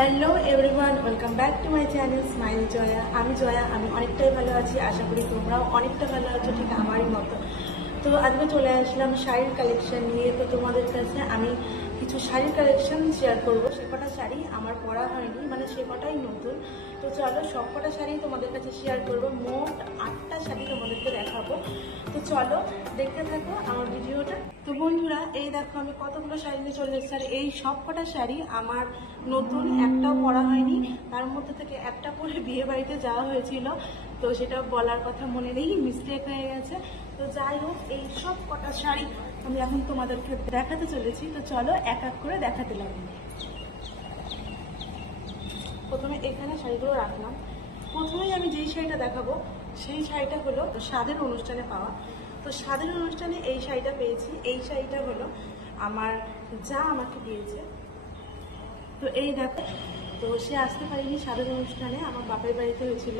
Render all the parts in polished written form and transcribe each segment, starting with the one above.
Hello everyone, welcome back to my channel smile Joya. আমি জয়া, আমি অনেকটাই ভালো আছি। আশা করি তোমরাও অনেকটা ভালো আছো, ঠিক আমারই মতো। তো আজকে চলে আসলাম শাড়ির কালেকশন নিয়ে। তো তোমাদের কাছে আমি কিছু শাড়ির কালেকশন শেয়ার করবো। সে কটা শাড়ি আমার পরা হয়নি, মানে সে কটাই নতুন। তো চলো সব কটা শাড়ি তোমাদের কাছে শেয়ার করবো। মোট 8টা শাড়ি তোমাদেরকে দেখাবো। তো চলো দেখতে থাকো আমার ভিডিওটা। তো বন্ধুরা, এই দেখো আমি কতগুলো শাড়ি নিয়ে চলে এসেছি। আর এই সব কটা শাড়ি আমার নতুন, একটাও পরা হয়নি। তার মধ্যে থেকে একটা পরে বিয়ে বাড়িতে যাওয়া হয়েছিল, তো সেটা বলার কথা মনে নেই, মিস্টেক হয়ে গেছে। তো যাই হোক, এই সব কটা শাড়ি আমি এখন তোমাদেরকে দেখাতে চলেছি। তো চলো এক এক করে দেখাতে লাগবে। প্রথমে এখানে শাড়িগুলো রাখলাম। প্রথমেই আমি যেই শাড়িটা দেখাবো সেই শাড়িটা হলো স্বাদের অনুষ্ঠানে পাওয়া। তো স্বাদের অনুষ্ঠানে এই শাড়িটা পেয়েছি। এই শাড়িটা হলো আমার যা আমাকে দিয়েছে। তো এই দেখো, তো সে আসতে পারেনি স্বাদের অনুষ্ঠানে, আমার বাপের বাড়িতে হয়েছিল।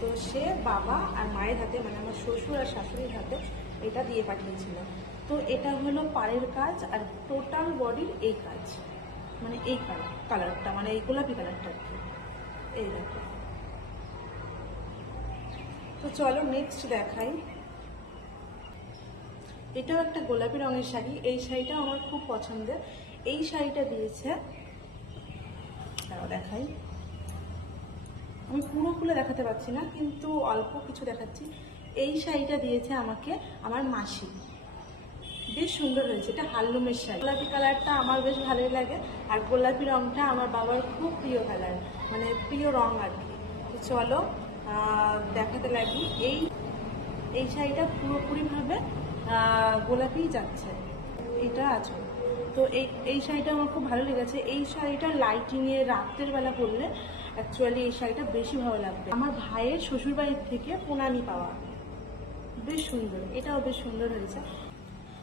তো সে বাবা আর মায়ের হাতে, মানে আমার শ্বশুর আর শাশুড়ির হাতে এটা দিয়ে পাঠিয়েছিল। তো এটা হলো পাড়ের কাজ আর টোটাল বডির এই কাজ, মানে এই কালারটা, মানে এই গোলাপি কালারটা আর কি। এই দেখো। তো চলো নেক্সট দেখাই। এটাও একটা গোলাপি রঙের শাড়ি। এই শাড়িটাও আমার খুব পছন্দের। এই শাড়িটা দিয়েছে, দেখাই, আমি পুরো খুলে দেখাতে পারছি না, কিন্তু অল্প কিছু দেখাচ্ছি। এই শাড়িটা দিয়েছে আমাকে আমার মাসি। বেশ সুন্দর হয়েছে। এটা হাললুমের শাড়ি। গোলাপি কালারটা আমার বেশ ভালোই লাগে, আর গোলাপি রংটা আমার বাবার খুব প্রিয় কালার, মানে প্রিয় রং আর কি। তো চলো দেখাতে লাগি। এই শাড়িটা পুরোপুরিভাবে গোলাপি যাচ্ছে। এটা আছে। তো এই শাড়িটা আমার খুব ভালো লেগেছে। এই শাড়িটা লাইটিংয়ে রাতের বেলা পরলে অ্যাকচুয়ালি এই শাড়িটা বেশি ভালো লাগবে। আমার ভাইয়ের শ্বশুরবাড়ির থেকে প্রণামী পাওয়া, বেশ সুন্দর। এটাও বেশ সুন্দর হয়েছে।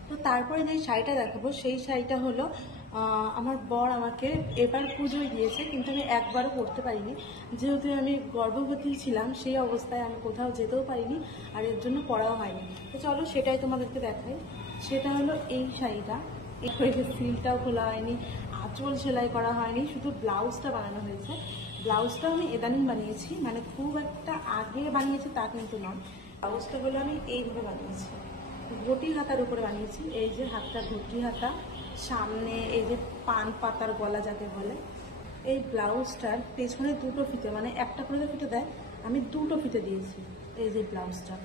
তো তারপরে যে শাড়িটা দেখাবো সেই শাড়িটা হলো আমার বর আমাকে এবার পুজোয় দিয়েছে, কিন্তু আমি একবারও পরতে পারিনি, যেহেতু আমি গর্ভবতী ছিলাম। সেই অবস্থায় আমি কোথাও যেতেও পারিনি, আর এর জন্য পরাও হয়নি। তো চলো সেটাই তোমাদেরকে দেখাই। সেটা হলো এই শাড়িটা। এই সিলটাও খোলা হয়নি, আঁচল সেলাই করা হয়নি, শুধু ব্লাউজটা বানানো হয়েছে। ব্লাউজটা আমি ইদানিং বানিয়েছি, মানে খুব একটা আগে বানিয়েছি তা কিন্তু নয়। ব্লাউজটা হলো আমি এইভাবে বানিয়েছি, ঘটি হাতার উপরে বানিয়েছি। এই যে হাতটা ঘটি হাতা, সামনে এই যে পান পাতার গলা যাকে বলে। এই ব্লাউজটার পেছনে দুটো ফিতে, মানে একটা করে ফিতে দেয়, আমি দুটো ফিতে দিয়েছি এই যে ব্লাউজটা।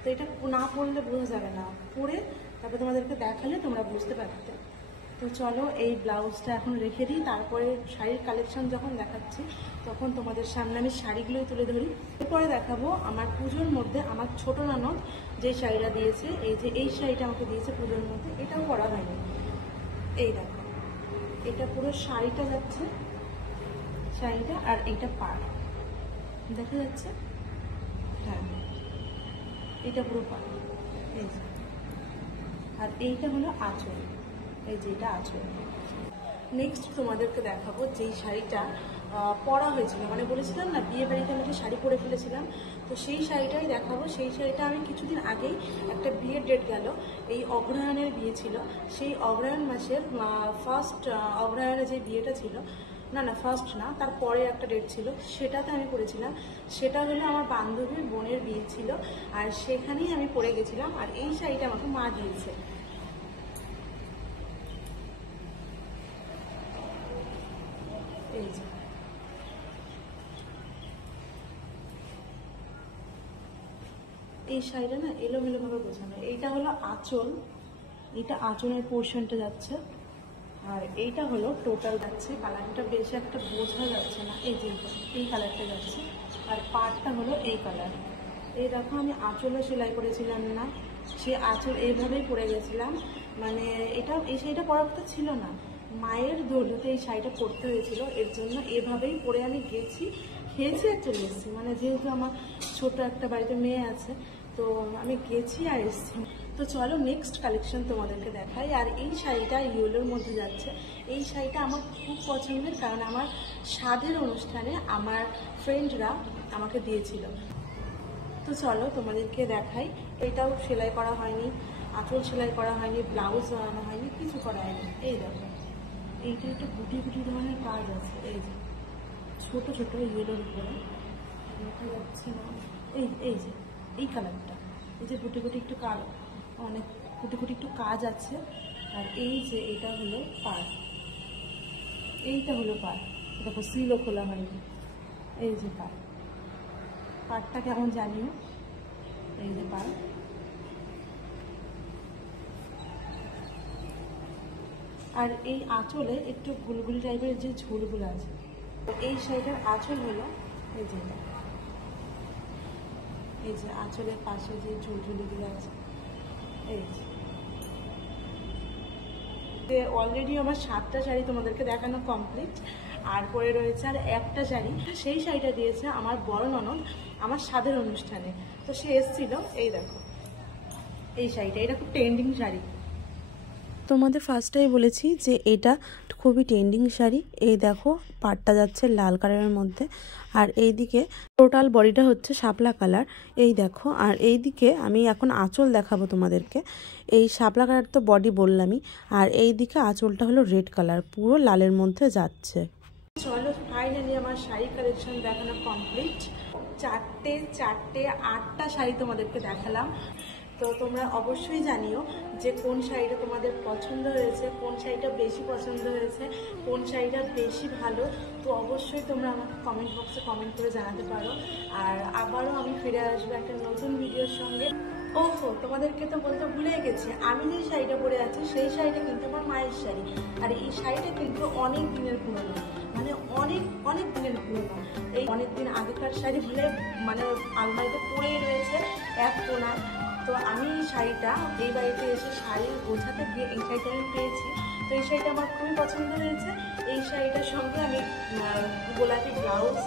তো এটা না পরলে বোঝা যাবে না, পরে তারপরে তোমাদেরকে দেখালে তোমরা বুঝতে পারতে। তো চলো এই ব্লাউজটা এখন রেখে দিই, তারপরে শাড়ির কালেকশন যখন দেখাচ্ছি তখন তোমাদের সামনে আমি শাড়িগুলোই তুলে ধরি। এরপরে দেখাবো আমার পুজোর মধ্যে আমার ছোট ননদ যে শাড়িটা দিয়েছে। এই যে এই শাড়িটা আমাকে দিয়েছে পুজোর মধ্যে, এটাও পরা হয়নি। এই দেখো, এটা পুরো শাড়িটা যাচ্ছে, শাড়িটা, আর এইটা পাড় দেখা যাচ্ছে। হ্যাঁ, এটা পুরো পাড়। এই যে, আর এইটা হলো আঁচল। এই যে এটা আঁচল। নেক্সট তোমাদেরকে দেখাবো যেই শাড়িটা পরা হয়েছিল, মানে বলেছিলাম না বিয়ে বাড়িতে আমি একটা শাড়ি পরে ফেলেছিলাম। তো সেই শাড়িটাই দেখাবো। সেই শাড়িটা আমি কিছুদিন আগেই, একটা বিয়ের ডেট গেল, এই অগ্রহায়ণের বিয়ে ছিল। সেই অগ্রহায়ণ মাসের ফার্স্ট অগ্রহায়ণে যে বিয়েটা ছিল, না ফার্স্ট না, তারপরে একটা ডেট ছিল, সেটাতে আমি পরেছিলাম। সেটা হলো আমার বান্ধবীর বোনের বিয়ে ছিল, আর সেখানেই আমি পরে গেছিলাম। আর এই শাড়িটা আমাকে মা দিয়েছে। এই যে, এই শাড়িটা না এলোমেলো ভাবে গোছানো। এইটা হলো আঁচল, এটা আঁচলের পোর্শনটা যাচ্ছে, আর এইটা হলো টোটাল যাচ্ছে। কালারটা বেশ একটা বোঝা যাচ্ছে না, এই যে এই কালারটা যাচ্ছে। আর পাড়টা হলো এই কালার। এই দেখো, আমি আঁচলও সেলাই করেছিলাম না, সে আঁচল এইভাবেই পরে গেছিলাম। মানে এই শাড়িটা পরার কথা ছিল না, মায়ের দৌলতে এই শাড়িটা পরতে হয়েছিল, এর জন্য এভাবেই পরে আমি গেছি, খেয়েছি আর চলে এসেছি। মানে যেহেতু আমার ছোট একটা বাড়িতে মেয়ে আছে, তো আমি গেছি আর এসেছি। তো চলো নেক্সট কালেকশন তোমাদেরকে দেখাই। আর এই শাড়িটা ইয়েলোর মধ্যে যাচ্ছে। এই শাড়িটা আমার খুব পছন্দের, কারণ আমার স্বাদের অনুষ্ঠানে আমার ফ্রেন্ডরা আমাকে দিয়েছিল। তো চলো তোমাদেরকে দেখাই। এটাও সেলাই করা হয়নি, আঁচল সেলাই করা হয়নি, ব্লাউজ বানানো হয়নি, কিছু করা হয়নি। এই দেখো, এইটা একটা গুটি গুটি ধরনের কাজ আছে। এই যে ছোট ছোট ইয়েলোর উপরে দেখা যাচ্ছে না, এই যে এই কালারটা, এই যে গুটি গুটি একটু কালো, অনেক গুটি গুটি একটু কাজ আছে। আর এই যে এটা হলো পার, এইটা হলো পার, দেখো সিলও খোলা হয়নি। এই যে পারটা কেমন জানিও, এই যে পার। আর এই আঁচলে একটু গুলগুলি টাইপের যে ঝুলগুলো আছে। এই শাড়িটার আঁচল হলো এই যে আঁচলের পাশে যে ঝুলঝুলিগুলো আছে, এই যে অলরেডি আমার 7টা শাড়ি তোমাদেরকে দেখানো কমপ্লিট। আর পরে রয়েছে আর একটা শাড়ি, সেই শাড়িটা দিয়েছে আমার বড় ননদ আমার স্বাদের অনুষ্ঠানে। তো সে এসেছিল, এই দেখো এই শাড়িটা, এটা খুব ট্রেন্ডিং শাড়ি। তোমাদের ফার্স্টেই বলেছি যে এটা খুবই ট্রেন্ডিং শাড়ি। এই দেখো পাটটা যাচ্ছে লাল কালারের মধ্যে, আর এইদিকে টোটাল বডিটা হচ্ছে শাপলা কালার। এই দেখো, আর এইদিকে আমি এখন আঁচল দেখাবো তোমাদেরকে। এই শাপলা কালার তো বডি বললামই, আর এইদিকে আঁচলটা হলো রেড কালার, পুরো লালের মধ্যে যাচ্ছে। চলো ফাইনালি আমার শাড়ি কালেকশন দেখানো কমপ্লিট। 8টা শাড়ি তোমাদেরকে দেখালাম। তো তোমরা অবশ্যই জানিও যে কোন শাড়িটা তোমাদের পছন্দ হয়েছে, কোন শাড়িটা বেশি পছন্দ হয়েছে, কোন শাড়িটা বেশি ভালো। তো অবশ্যই তোমরা আমাকে কমেন্ট বক্সে কমেন্ট করে জানাতে পারো। আর আবারও আমি ফিরে আসবো একটা নতুন ভিডিওর সঙ্গে। ওহো, তোমাদেরকে তো বলতে ভুলে গেছি, আমি যে শাড়িটা পরে আছি সেই শাড়িটা কিন্তু আমার মায়ের শাড়ি। আর এই শাড়িটা কিন্তু অনেক দিনের পুরনো, মানে অনেক দিনের পুরনো। এই অনেক দিন আগেকার শাড়ি বলে মানে আলমারিতে পরেই রয়েছে এক কোণায়। তো আমি শাড়িটা এই বাড়িতে এসে শাড়ি গোছাতে গিয়ে এই শাড়িটা আমি পেয়েছি। তো এই শাড়িটা আমার খুবই পছন্দ হয়েছে। এই শাড়িটার সঙ্গে আমি গোলাপি ব্লাউজ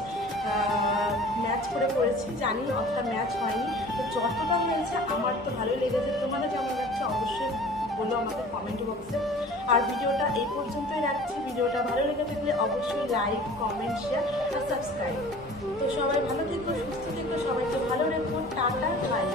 ম্যাচ করে পরেছি, জানি অতটা ম্যাচ হয়নি, তো যতটা হয়েছে আমার তো ভালোই লেগেছে। তোমাদের কেমন লাগছে অবশ্যই বলো আমাকে কমেন্ট বক্সে। আর ভিডিওটা এই পর্যন্তই রাখছি। ভিডিওটা ভালো লেগে থাকলে অবশ্যই লাইক, কমেন্ট, শেয়ার আর সাবস্ক্রাইব। তো সবাই ভালো থেকো, সুস্থ থেকো, সবাইকে ভালো রেখো। Tata, by.